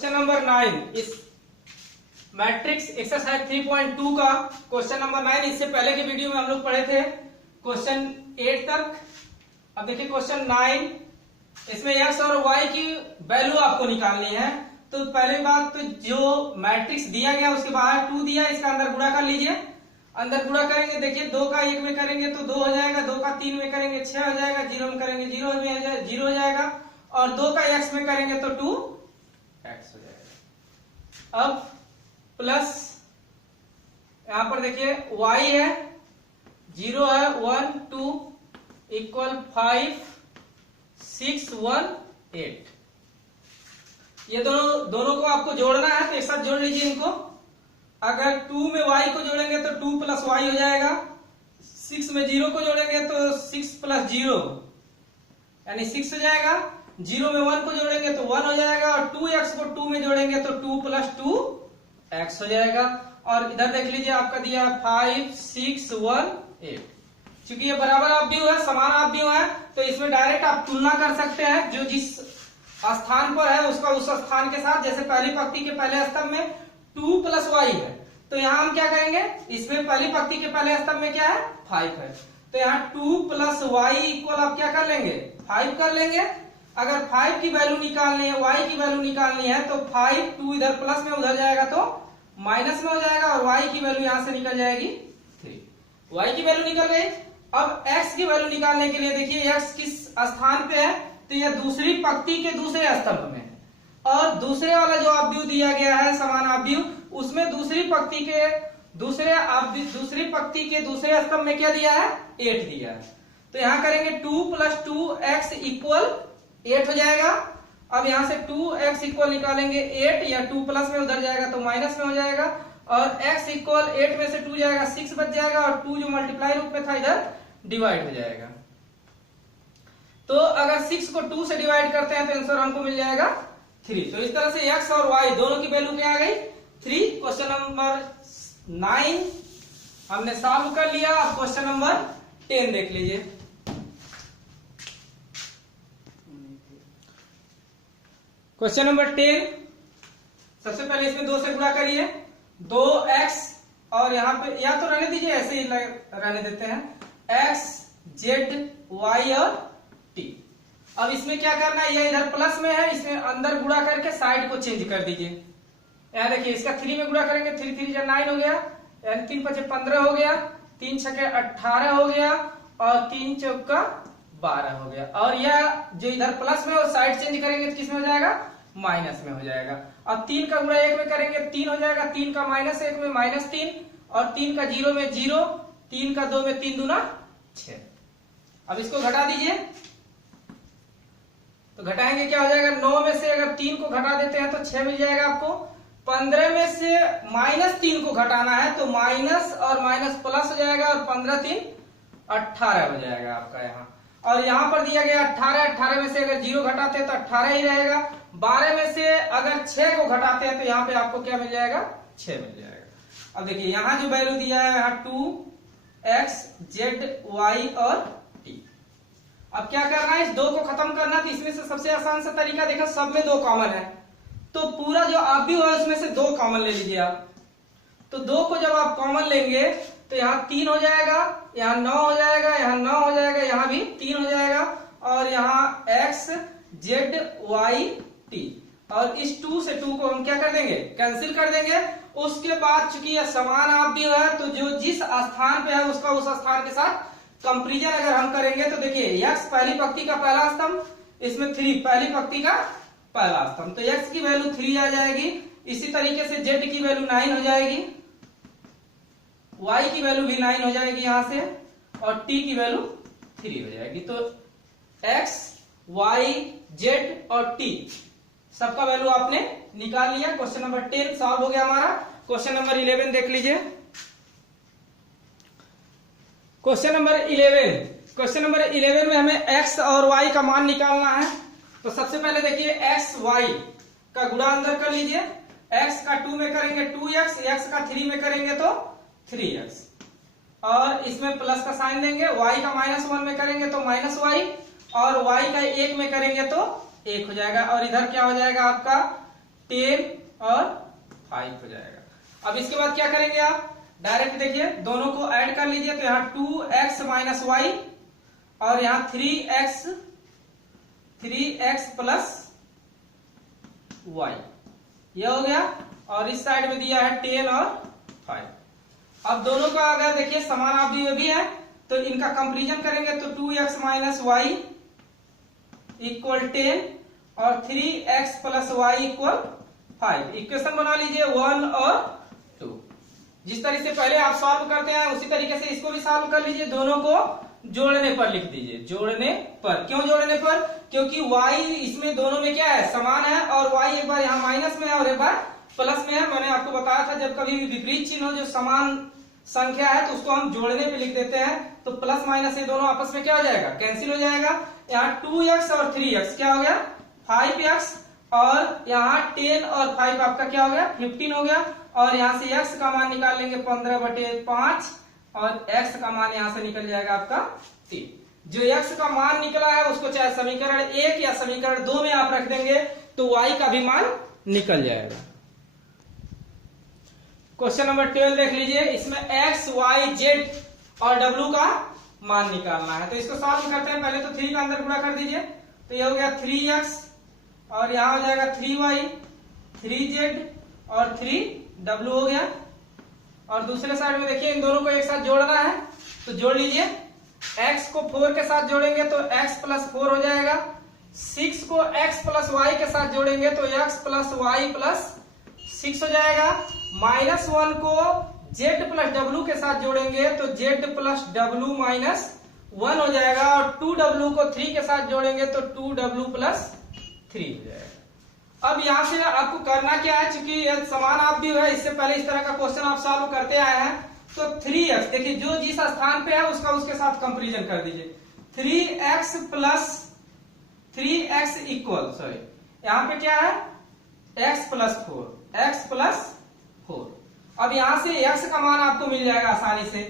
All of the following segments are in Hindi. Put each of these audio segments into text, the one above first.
क्वेश्चन नंबर 9 इस मैट्रिक्स एक्सरसाइज 3.2 का क्वेश्चन नंबर 9। इससे पहले की वीडियो में हम लोग पढ़े थे क्वेश्चन 8 तक। अब देखिए क्वेश्चन 9, इसमें x और y की वैल्यू आपको निकालनी है। तो पहली बात तो जो मैट्रिक्स दिया गया उसके बाहर 2 दिया, इसका अंदर गुणा कर लीजिए। अंदर गुणा करेंगे, देखिए 2 का 1 में करेंगे तो 2 हो जाएगा, 2 का 3 में करेंगे 6 हो जाएगा, 0 में करेंगे 0 हो जाएगा और 2 का x में करेंगे तो 2x हो जाएगा। अब प्लस यहां पर देखिए y है 0 है 1 2 इक्वल 5 6 1 8। ये दोनों को आपको जोड़ना है तो एक साथ जोड़ लीजिए इनको। अगर 2 में y को जोड़ेंगे तो 2 प्लस y हो जाएगा, 6 में 0 को जोड़ेंगे तो 6 प्लस 0 यानी 6 हो जाएगा, 0 में 1 को जोड़ेंगे तो 1 हो जाएगा और 2x को 2 में जोड़ेंगे तो 2 प्लस 2x हो जाएगा। और इधर देख लीजिए आपका दिया 5 6 1 8। क्योंकि ये बराबर अपव्यय है, समान अपव्यय है, तो इसमें डायरेक्ट आप तुलना कर सकते हैं जो जिस स्थान पर है उसका उस स्थान के साथ। जैसे पहली पंक्ति के पहले स्तंभ में 2 प्लस y है तो यहाँ हम क्या करेंगे, इसमें पहली पंक्ति के पहले स्तंभ में क्या है 5 है, तो यहाँ 2 प्लस y इक्वल आप क्या कर लेंगे 5 कर लेंगे। अगर 5 की वैल्यू निकालनी है, y की वैल्यू निकालनी है तो 5 2 इधर प्लस में उधर जाएगा तो माइनस में हो जाएगा और y की वैल्यू यहां से निकल जाएगी 3। y की वैल्यू निकल गई। अब x की वैल्यू निकालने के लिए देखिए x किस स्थान पे है, तो यह दूसरी पंक्ति के दूसरे स्तंभ में है और दूसरे वाला जो अपव्यय दिया गया है समान अपव्यय, उसमें दूसरी पंक्ति के दूसरे स्तंभ में क्या दिया है 8 दिया है। तो यहां करेंगे 2 प्लस 2x इक्वल 8 हो जाएगा। अब यहां से 2x इक्वल निकालेंगे 8 या 2 प्लस में उधर जाएगा तो माइनस में हो जाएगा और x इक्वल 8 में से 2 जाएगा 6 बच जाएगा और 2 जो मल्टीप्लाई रूप में था इधर डिवाइड हो जाएगा। तो अगर 6 को 2 से डिवाइड करते हैं तो आंसर हमको मिल जाएगा 3। तो इस तरह से x और y दोनों की वैल्यू क्या आ गई 3। क्वेश्चन नंबर 9 हमने सॉल्व कर लिया। अब क्वेश्चन नंबर 10 देख लीजिए। क्वेश्चन नंबर 10, सबसे पहले इसमें 2 से गुणा करिए, 2x और यहाँ पे या तो रहने दीजिए, ऐसे ही रहने देते हैं, x z y और t। अब इसमें क्या करना है, ये इधर प्लस में है, इसमें अंदर गुणा करके साइड को चेंज कर दीजिए। यहाँ देखिए इसका 3 में गुणा करेंगे, 3 3 जा 9 हो गया, यानी 3 5 15 हो गया, 3 6 18 हो गया और 3 चौका 12 हो गया। और यह जो इधर प्लस में और साइड चेंज करेंगे तो किस में हो जाएगा माइनस में हो जाएगा। अब 3 का गुणा 1 में करेंगे 3 हो जाएगा, 3 का माइनस 1 में माइनस 3 और 3 का 0 में 0, 3 का 2 में 3 दूना 6। अब इसको घटा दीजिए तो घटाएंगे क्या हो जाएगा, 9 में से अगर 3 को घटा देते हैं तो 6 मिल जाएगा आपको। 15 में से -3 को घटाना है तो माइनस और माइनस प्लस हो जाएगा और 15 3 18 हो जाएगा आपका यहाँ। और यहाँ पर दिया गया 18 में से अगर 0 घटाते हैं तो 18 ही रहेगा। 12 में से अगर 6 को घटाते हैं तो यहाँ पे आपको क्या मिल जाएगा 6 मिल जाएगा। अब देखिए यहाँ जो वैल्यू दिया है यहाँ 2x z y और t। अब क्या करना है, इस 2 को खत्म करना, तो इसमें से सबसे आसान सा तरीका देखो, सब में 2 कॉमन है तो पूरा जो अपव्यय है उसमें से 2 कॉमन ले लीजिए आप। तो 2 को जब आप कॉमन लेंगे तो यहाँ 3 हो जाएगा, यहाँ 9 हो जाएगा, यहाँ 9 हो जाएगा, यहाँ भी 3 हो जाएगा और यहाँ x z y t। और इस 2 से 2 को हम क्या कर देंगे कैंसिल कर देंगे। उसके बाद चूंकि यह समान अपव्यय है तो जो जिस स्थान पे है उसका उस स्थान के साथ कंपेरिजन अगर हम करेंगे तो देखिए x पहली पंक्ति का पहला स्तंभ, इसमें 3 पहली पंक्ति का पहला स्तंभ, तो x की वैल्यू 3 आ जाएगी। इसी तरीके से z की वैल्यू 9 हो जाएगी, y की वैल्यू भी 9 हो जाएगी यहां से और t की वैल्यू 3 हो जाएगी। तो x y z और t सबका वैल्यू आपने निकाल लिया। क्वेश्चन नंबर 10 सॉल्व हो गया हमारा। क्वेश्चन नंबर 11 देख लीजिए। क्वेश्चन नंबर 11 में हमें x और y का मान निकालना है। तो सबसे पहले देखिए x y का गुणा अंदर कर लीजिए, x का 2 में करेंगे 2x, x का 3 में करेंगे तो 3x और इसमें प्लस का साइन देंगे, y का -1 में करेंगे तो -y और y का 1 में करेंगे तो 1 हो जाएगा। और इधर क्या हो जाएगा आपका 10 और 5 हो जाएगा। अब इसके बाद क्या करेंगे आप, डायरेक्ट देखिए दोनों को ऐड कर लीजिए। तो यहाँ 2x माइनस वाई और यहाँ 3x प्लस वाई, ये हो गया। और इस साइड में दिया है 10 और 5। अब दोनों का अगर देखिए समान आप भी है तो इनका कंपैरिजन करेंगे तो 2x माइनस वाई इक्वल 10 और 3x plus Y equal 5। Equation बना लीजिए 1 और 2। जिस तरीके से पहले आप सॉल्व करते हैं उसी तरीके से इसको भी सॉल्व कर लीजिए। दोनों को जोड़ने पर लिख दीजिए, जोड़ने पर। क्यों जोड़ने पर, क्योंकि y इसमें दोनों में क्या है, समान है, और y एक बार यहाँ माइनस में है और एक बार प्लस में है। मैंने आपको बताया था जब कभी विपरीत चिन्ह हो जो समान संख्या है तो उसको हम जोड़ने पे लिख देते हैं। तो प्लस माइनस ये दोनों आपस में क्या हो जाएगा, कैंसिल हो जाएगा। यहाँ 2x और 3x क्या हो गया 5x, और यहाँ 10 और 5 आपका क्या हो गया 15 हो गया। और यहाँ से x का मान निकाल लेंगे 15/5 और x का मान यहाँ से निकल जाएगा आपका 3। जो x का मान निकला है उसको चाहे समीकरण 1 या समीकरण 2 में आप रख देंगे तो y का भी मान निकल जाएगा। क्वेश्चन नंबर 12 देख लीजिए। इसमें x, y, z और w का मान निकालना है। तो इसको सॉल्व करते हैं। पहले तो 3 का अंदर गुणा कर दीजिए, तो ये हो गया 3x और यहाँ हो जाएगा 3y, 3z और 3w हो गया। और दूसरे साइड में देखिए इन दोनों को एक साथ जोड़ना है तो जोड़ लीजिए। x को 4 के साथ जोड़ेंगे तो x प्लस 4 हो जाएगा। 6 को x प्लस वाई के साथ जोड़ेंगे तो x प्लस वाई प्लस 6 हो जाएगा। -1 को z प्लस w के साथ जोड़ेंगे तो z प्लस w माइनस 1 हो जाएगा। और 2w को 3 के साथ जोड़ेंगे तो 2w प्लस 3 हो जाएगा। अब यहाँ से आपको करना क्या है, चूंकि समान आप भी है, इससे पहले इस तरह का क्वेश्चन आप सॉल्व करते आए हैं। तो 3x देखिए जो जिस स्थान पे है उसका उसके साथ कंपैरिजन कर दीजिए। 3x plus 3x equal, sorry यहाँ पे क्या है x प्लस 4। अब यहाँ से x का मान आपको मिल जाएगा आसानी से।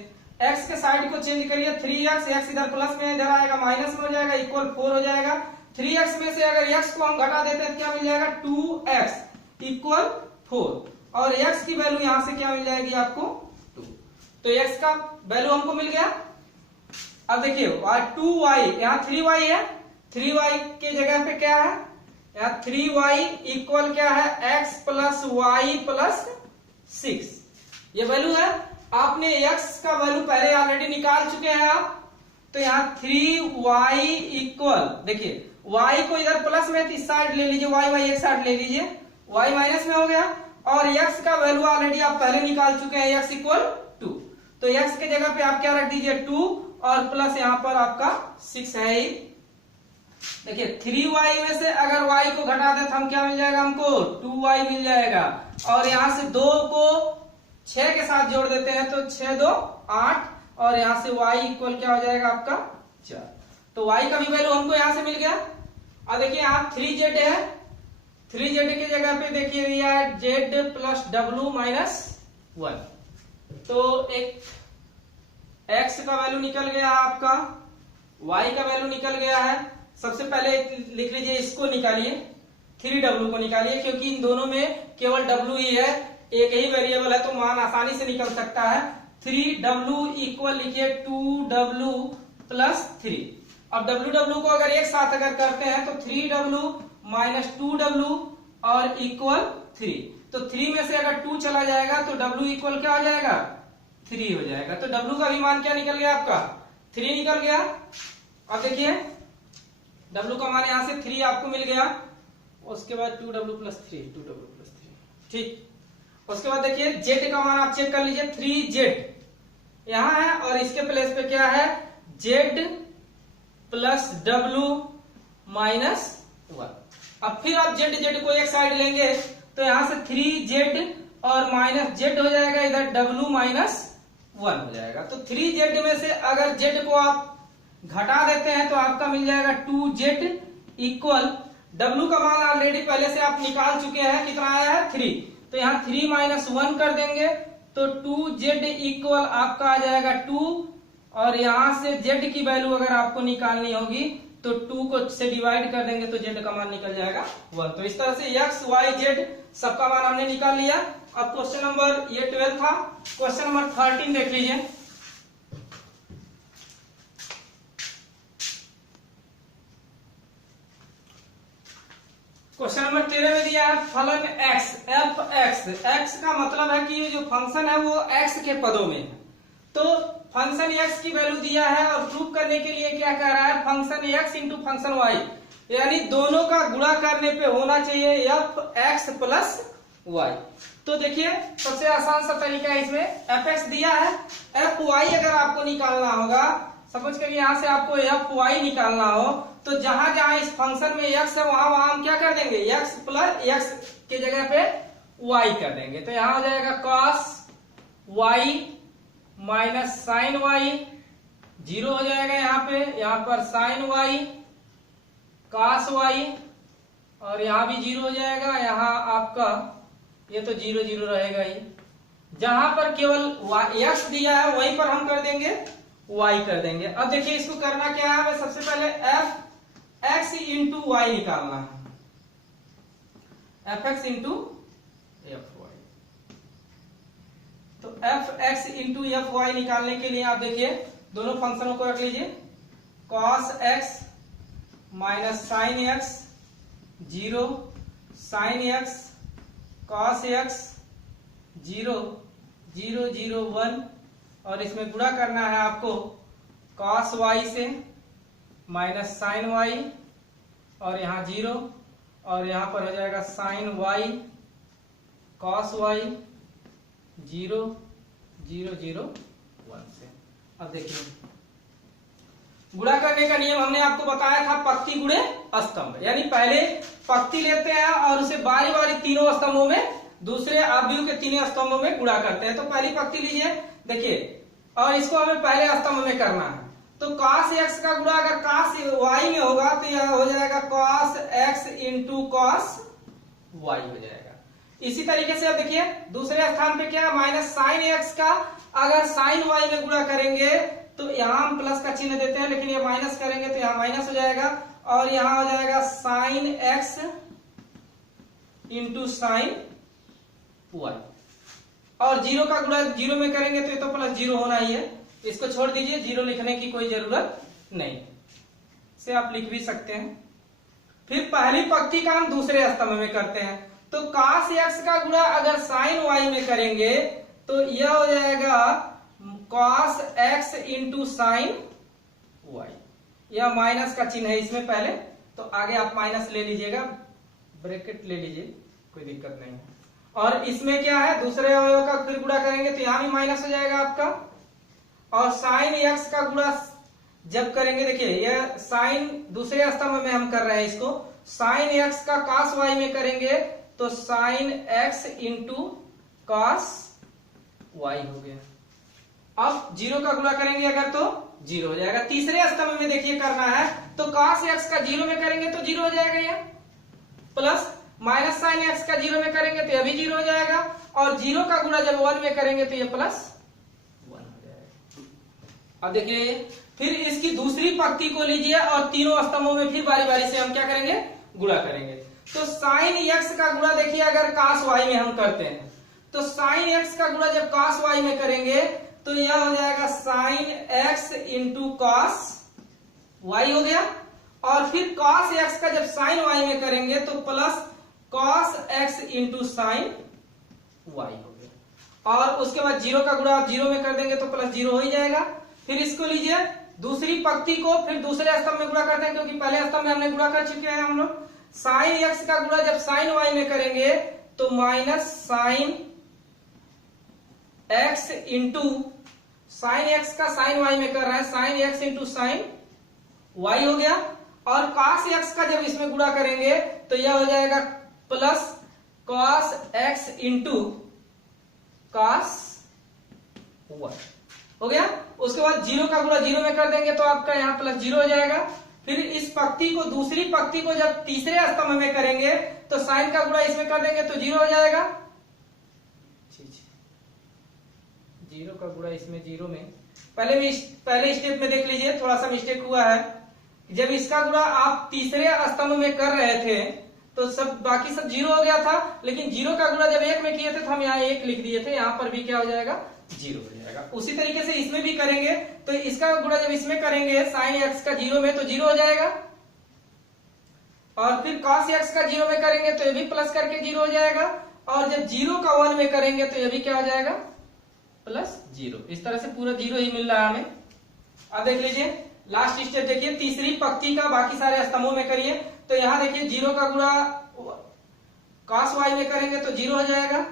x के साइड को चेंज करिए, 3x, x इधर प्लस में इधर आएगा माइनस में हो जाएगा, इक्वल 4 हो जाएगा। 3x में से अगर x को हम घटा देते हैं तो क्या मिल जाएगा 2x इक्वल 4 और x की वैल्यू यहां से क्या मिल जाएगी आपको 2। तो x का वैल्यू हमको मिल गया। अब देखिए 2y, यहाँ 3y है, 3y के जगह पे क्या है, यहाँ 3y इक्वल क्या है x प्लस वाई प्लस 6, ये वैल्यू है। आपने x का वैल्यू पहले ऑलरेडी निकाल चुके हैं आप। तो यहाँ 3y इक्वल, देखिए y को इधर प्लस में तो इस साइड ले लीजिए, y एक साइड ले लीजिए, y माइनस में हो गया। और x का वैल्यू ऑलरेडी आप पहले निकाल चुके हैं, x इक्वल 2। तो x के जगह पे आप क्या रख दीजिए 2 और प्लस यहाँ पर आपका 6 है ही। देखिए 3y में से अगर y को घटा दे तो हम क्या मिल जाएगा हमको 2y मिल जाएगा। और यहाँ से 2 को 6 के साथ जोड़ देते हैं तो 6 2 8 और यहाँ से y इक्वल क्या हो जाएगा आपका 4। तो y का भी वैल्यू हमको यहाँ से मिल गया। अब देखिए यहाँ 3z है, 3z की जगह पे देखिए दिया है z प्लस w माइनस 1। तो एक x का वैल्यू निकल गया आपका, y का वैल्यू निकल गया है। सबसे पहले लिख लीजिए, इसको निकालिए, 3w को निकालिए, क्योंकि इन दोनों में केवल w ही है, एक ही वेरिएबल है तो मान आसानी से निकल सकता है। 3w इक्वल लिखिए 2w प्लस 3। अब w को अगर एक साथ अगर करते हैं तो 3w माइनस 2w और इक्वल 3। तो 3 में से अगर 2 चला जाएगा तो w इक्वल क्या हो जाएगा 3 हो जाएगा। तो w का भी मान क्या निकल गया आपका 3 निकल गया। अब देखिए w का मान यहां से 3 आपको मिल गया। उसके बाद 2w प्लस 3, 2w प्लस 3, ठीक। उसके बाद देखिए z का मान आप चेक कर लीजिए, 3z यहां है और इसके प्लेस पे क्या है z प्लस w माइनस 1। अब फिर आप z को एक साइड लेंगे तो यहां से 3z और माइनस z हो जाएगा, इधर w माइनस 1 हो जाएगा। तो 3z में से अगर z को आप घटा देते हैं तो आपका मिल जाएगा 2z इक्वल w का मान ऑलरेडी पहले से आप निकाल चुके हैं, कितना आया है 3। तो यहाँ 3 माइनस 1 कर देंगे तो 2z इक्वल आपका आ जाएगा 2 और यहां से z की वैल्यू अगर आपको निकालनी होगी तो 2 को से डिवाइड कर देंगे तो z का मान निकल जाएगा 1। तो इस तरह से x y z सबका मान हमने निकाल लिया। अब क्वेश्चन नंबर ये 12 था। क्वेश्चन नंबर 13 देख लीजिए। क्वेश्चन नंबर 13 में दिया है फलन x f x का मतलब है कि ये जो फंक्शन है वो x के पदों में है। तो फंक्शन x की वैल्यू दिया है और प्रूव करने के लिए क्या कह रहा है, function x into function y, यानी दोनों का गुणा करने पे होना चाहिए f x प्लस y। तो देखिए सबसे आसान सा तरीका है, इसमें f x दिया है, f y अगर आपको निकालना होगा, समझ कर यहाँ से आपको f y निकालना हो तो जहां जहां इस फंक्शन में x है वहां वहां हम क्या कर देंगे, x प्लस x के जगह पे y कर देंगे। तो यहां हो जाएगा cos y minus sine y, zero हो जाएगा यहाँ पे, यहाँ पर साइन y cos y, और यहाँ भी जीरो हो जाएगा, यहाँ आपका ये तो जीरो जीरो रहेगा ही। जहां पर केवल x दिया है वहीं पर हम कर देंगे y कर देंगे। अब देखिए इसको करना क्या है, हमें सबसे पहले f x इंटू वाई निकालना है, F x into F Y. तो F x into F Y निकालने के लिए आप देखिए दोनों फंक्शनों को रख लीजिए, cos x minus sine x, zero, sine x cos x, zero zero zero 1, और इसमें गुणा करना है आपको cos y से माइनस साइन y, और यहाँ जीरो, और यहाँ पर हो जाएगा sine y cos y, zero zero zero 1 से। अब देखिए गुणा करने का नियम हमने आपको बताया था पंक्ति गुणे स्तंभ, यानी पहले पंक्ति लेते हैं और उसे बारी बारी तीनों स्तंभों में, दूसरे अवयव के तीनों स्तंभों में गुणा करते हैं। तो पहली पंक्ति लीजिए देखिए, और इसको हमें पहले स्तंभ में करना है। तो cos x का गुणा अगर cos y में होगा तो यह हो जाएगा cos x into cos y हो जाएगा। इसी तरीके से अब देखिए दूसरे स्थान पे क्या है, माइनस साइन x का अगर साइन y में गुणा करेंगे तो यहाँ हम प्लस का चिन्ह देते हैं, लेकिन ये माइनस करेंगे तो यहाँ माइनस हो जाएगा, और यहाँ हो जाएगा sine x into sine y, और जीरो का गुणा जीरो में करेंगे तो ये तो प्लस जीरो होना ही है, इसको छोड़ दीजिए, जीरो लिखने की कोई जरूरत नहीं, से आप लिख भी सकते हैं। फिर पहली पंक्ति का हम दूसरे स्तंभ में करते हैं। तो cos x का गुणा अगर sin y में करेंगे तो यह हो जाएगा cos x into sine y, यह माइनस का चिन्ह है इसमें पहले, तो आगे आप माइनस ले लीजिएगा, ब्रैकेट ले लीजिए, कोई दिक्कत नहीं है। और इसमें क्या है, दूसरे अवयव का फिर गुणा करेंगे तो यहां भी माइनस हो जाएगा आपका, और साइन x का गुणा जब करेंगे, देखिए यह साइन दूसरे स्तंभ में हम कर रहे हैं इसको, साइन x का cos y में करेंगे तो sine x into cos y हो गया। अब जीरो का गुणा करेंगे अगर तो जीरो हो जाएगा। तीसरे स्तंभ में देखिए करना है तो cos x का जीरो में करेंगे तो जीरो हो जाएगा यह, प्लस माइनस साइन x का जीरो में करेंगे तो यह भी जीरो हो जाएगा, और जीरो का गुणा जब 1 में करेंगे तो यह प्लस 1 हो जाएगा। अब देखिए फिर इसकी दूसरी पंक्ति को लीजिए और तीनों स्तंभों में फिर बारी बारी से हम क्या करेंगे, गुणा करेंगे। तो साइन x का गुणा देखिए अगर cos y में हम करते हैं तो साइन x का गुणा जब cos y में करेंगे तो यह हो जाएगा sine x into cos y हो गया, और फिर cos x का जब साइन y में करेंगे तो plus cos x into sine y हो गया, और उसके बाद जीरो का गुणा आप जीरो में कर देंगे तो प्लस जीरो हो ही जाएगा। फिर इसको लीजिए दूसरी पंक्ति को फिर दूसरे स्तंभ में गुणा करते हैं, क्योंकि पहले स्तंभ में हमने गुणा कर चुके हैं हम लोग। साइन x का गुणा जब साइन y में करेंगे तो minus sine x into sine x का साइन y में कर रहा है, sine x into sine y हो गया, और cos x का जब इसमें गुणा करेंगे तो यह हो जाएगा plus cos x into cos y हो गया। उसके बाद जीरो का गुणा जीरो में कर देंगे तो आपका यहाँ प्लस जीरो हो जाएगा। फिर इस पंक्ति को दूसरी पंक्ति को जब तीसरे स्तंभ में करेंगे तो साइन का गुणा इसमें कर देंगे तो जीरो हो जाएगा, जीरो का गुणा इसमें जीरो में, पहले स्टेप में देख लीजिए थोड़ा सा मिस्टेक हुआ है, जब इसका गुणा आप तीसरे स्तंभ में कर रहे थे तो सब बाकी सब जीरो हो गया था, लेकिन जीरो का गुणा जब एक में किए थे तो हम यहाँ एक लिख दिए थे, यहाँ पर भी क्या हो जाएगा, जीरो हो जाएगा। उसी तरीके से इसमें भी करेंगे तो इसका गुणा जब इसमें करेंगे साइन एक्स का जीरो में तो जीरो हो जाएगा, और फिर कॉस एक्स का जीरो में करेंगे तो ये भी प्लस करके जीरो हो जाएगा, और जब जीरो का वन में करेंगे तो ये भी क्या हो जाएगा, प्लस जीरो। इस तरह से पूरा जीरो ही मिल रहा है हमें। अब देख लीजिए लास्ट स्टेप देखिए, तीसरी पंक्ति का बाकी सारे स्तंभों में करिए तो यहाँ देखिए जीरो का गुणा कॉस वाई में करेंगे तो जीरो हो जाएगा,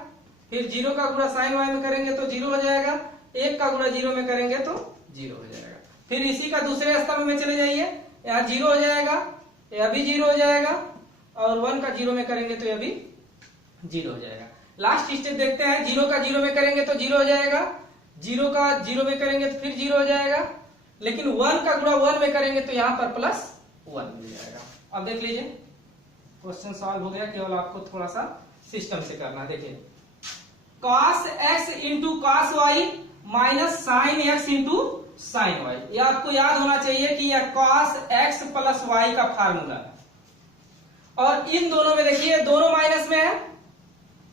फिर जीरो का गुणा साइन वाई में करेंगे तो जीरो हो जाएगा, एक का गुणा जीरो में करेंगे तो जीरो हो जाएगा। फिर इसी का दूसरे स्तंभ में चले जाइए, यहाँ जीरो हो जाएगा, यह भी जीरो हो जाएगा, और वन का जीरो में करेंगे तो यह भी जीरो हो जाएगा। लास्ट स्टेप देखते हैं, जीरो का जीरो में करेंगे तो जीरो हो जाएगा, जीरो का जीरो में करेंगे तो फिर जीरो हो जाएगा, लेकिन वन का गुणा वन में करेंगे तो यहाँ पर प्लस वन मिल जाएगा। अब देख लीजिए क्वेश्चन सॉल्व हो गया, केवल आपको थोड़ा सा सिस्टम से करना है। देखिए cos x into cos Y minus sine x into sine Y, ये आपको याद होना चाहिए कि यह cos x प्लस वाई का फार्मूला है, और इन दोनों में देखिए दोनों माइनस में है,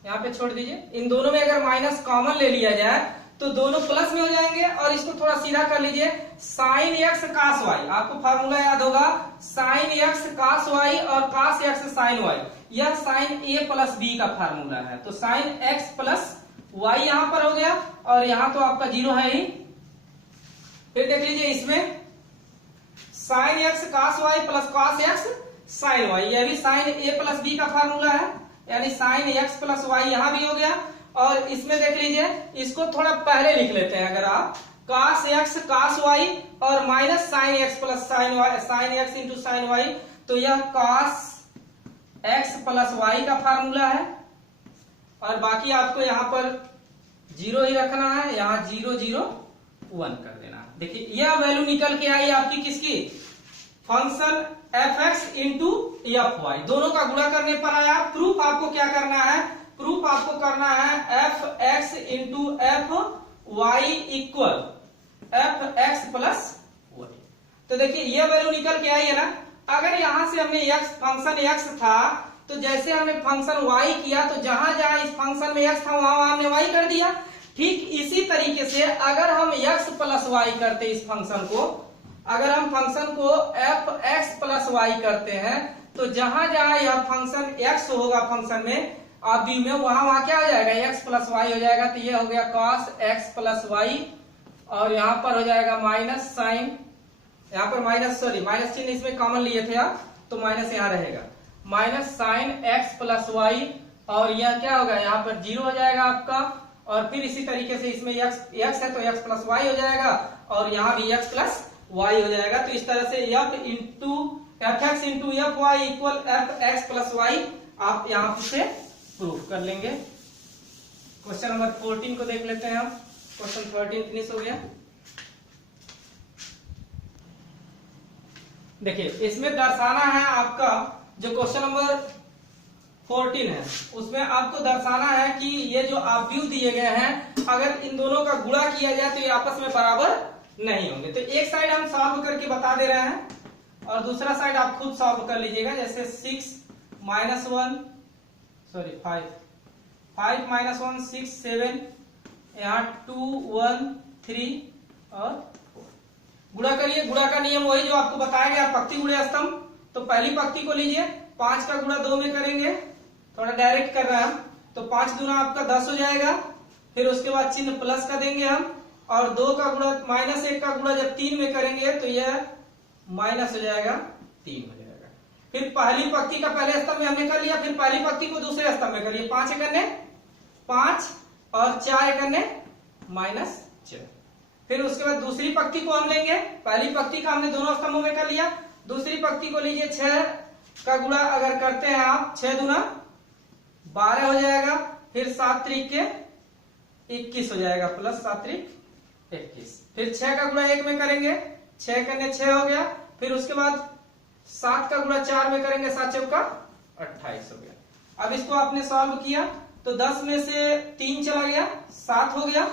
यहाँ पे छोड़ दीजिए, इन दोनों में अगर माइनस कॉमन ले लिया जाए तो दोनों प्लस में हो जाएंगे, और इसको थोड़ा सीधा कर लीजिए, साइन एक्स कॉस वाई, आपको फार्मूला याद होगा, साइन एक्स कॉस वाई और कॉस एक्स साइन वाई, यह साइन ए प्लस बी का फार्मूला है। तो साइन एक्स प्लस वाई यहां पर हो गया, और यहां तो आपका जीरो है ही। फिर देख लीजिए इसमें sine X cos Y plus cos X sine Y, यह भी साइन ए प्लस बी का फार्मूला है, यानी साइन एक्स प्लस वाई यहां भी हो गया। और इसमें देख लीजिए, इसको थोड़ा पहले लिख लेते हैं, अगर आप cos x cos y और minus sine x plus sine y, sine x into sine y, तो यह cos x प्लस वाई का फार्मूला है, और बाकी आपको यहाँ पर जीरो ही रखना है, यहाँ जीरो जीरो वन कर देना। देखिए यह वैल्यू निकल के आई आपकी किसकी, function f x into F y, दोनों का गुणा करने पर आया। प्रूफ आपको क्या करना है, प्रूफ आपको करना है F x into F y equal f x plus y. तो देखिए ये वैल्यू निकल के आई है ना। अगर यहां से हमने एक्स फंक्शन एक्स था तो जैसे हमने फंक्शन वाई किया तो जहां जहां इस फंक्शन में एक्स था वहां हमने वाई कर दिया। ठीक इसी तरीके से अगर हम एक्स प्लस वाई करते इस फंक्शन को, अगर हम फंक्शन को एफ एक्स प्लस वाई करते हैं तो जहां जहां यह फंक्शन एक्स होगा फंक्शन में आप बी में, वहां क्या हो जाएगा, एक्स प्लस वाई हो जाएगा। तो ये हो गया cos x प्लस वाई, और यहाँ पर हो जाएगा माइनस साइन, यहाँ पर माइनस माइनस चिन्ह इसमें कॉमन लिए थे आप, तो माइनस यहाँ रहेगा, minus sine x plus y, और यह क्या होगा, यहाँ पर जीरो हो जाएगा आपका। और फिर इसी तरीके से इसमें x है तो x प्लस वाई हो जाएगा, और यहाँ भी x प्लस वाई हो जाएगा। तो इस तरह से f x into F y equal f x plus y आप यहाँ से प्रूफ कर लेंगे। क्वेश्चन नंबर 14 को देख लेते हैं हम। क्वेश्चन 13 फिनिश हो गया। देखिए इसमें दर्शाना है आपका जो क्वेश्चन नंबर 14 है, उसमें आपको दर्शाना है कि ये जो आव्यूह दिए गए हैं अगर इन दोनों का गुणा किया जाए तो ये आपस में बराबर नहीं होंगे। तो एक साइड हम सॉल्व करके बता दे रहे हैं और दूसरा साइड आप खुद सॉल्व कर लीजिएगा। जैसे 6 माइनस 1 5 माइनस 1 6 7, यहाँ 2 1 3 और 4। गुणा करिए। गुणा का नियम वही जो आपको बताया गया, पंक्ति गुणे स्तंभ। तो पहली पंक्ति को लीजिए, 5 का गुणा 2 में करेंगे, थोड़ा डायरेक्ट कर रहा है, तो 5 दूना आपका 10 हो जाएगा। फिर उसके बाद चिन्ह प्लस का देंगे हम, और 2 का गुणा माइनस 1 का गुणा जब 3 में करेंगे तो यह माइनस हो जाएगा 3 हो जाएगा। फिर पहली पंक्ति का पहले स्तंभ में हमने कर लिया, फिर पहली पंक्ति को दूसरे स्तंभ में करिए। 5 एकन्ने 5 और 4 एकन्ने -4। फिर उसके बाद दूसरी पंक्ति को हम लेंगे। पहली पंक्ति का हमने दोनों स्तंभों में कर लिया, दूसरी पंक्ति को लीजिए। 6 का गुणा अगर करते हैं आप, 6 दूना 12 हो जाएगा। फिर 7 त्रिक 21 हो जाएगा, प्लस 7 त्रिक 21। फिर 6 का गुणा 1 में करेंगे, 6 करने 6 हो गया। फिर उसके बाद 7 का गुणा 4 में करेंगे, 7 चौका 28 हो गया। अब इसको आपने सॉल्व किया तो 10 में से 3 चला गया, 7 हो गया,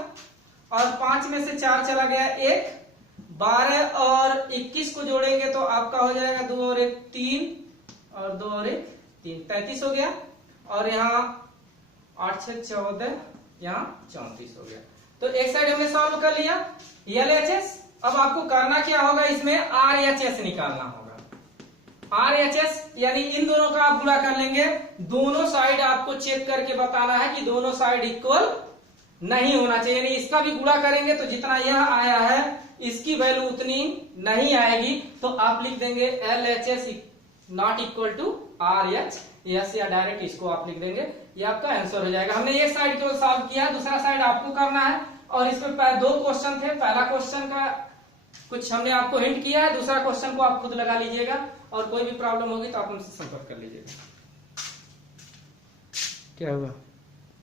और 5 में से 4 चला गया 1, 12 और 21 को जोड़ेंगे तो आपका हो जाएगा 2 और 1 3 और 2 और 1 3, 33 हो गया। और यहाँ 8 6 14, यहाँ 34 हो गया। तो एक साइड हमने सॉल्व कर लिया LHS। अब आपको करना क्या होगा, इसमें RHS निकालना होगा। RHS यानी इन दोनों का आप गुणा कर लेंगे। दोनों साइड आपको चेक करके बताना है कि दोनों साइड इक्वल नहीं होना चाहिए, यानी इसका भी गुणा करेंगे तो जितना यह आया है इसकी वैल्यू उतनी नहीं आएगी, तो आप लिख देंगे LHS not equal to RHS, या डायरेक्ट इसको आप लिख देंगे, ये आपका आंसर हो जाएगा। हमने एक साइड को सॉल्व किया, दूसरा साइड आपको करना है। और इसमें 2 क्वेश्चन थे, पहला क्वेश्चन का कुछ हमने आपको हिंट किया है, दूसरा क्वेश्चन को आप खुद लगा लीजिएगा, और कोई भी प्रॉब्लम होगी तो आप हमसे संपर्क कर लीजिएगा। क्या हुआ?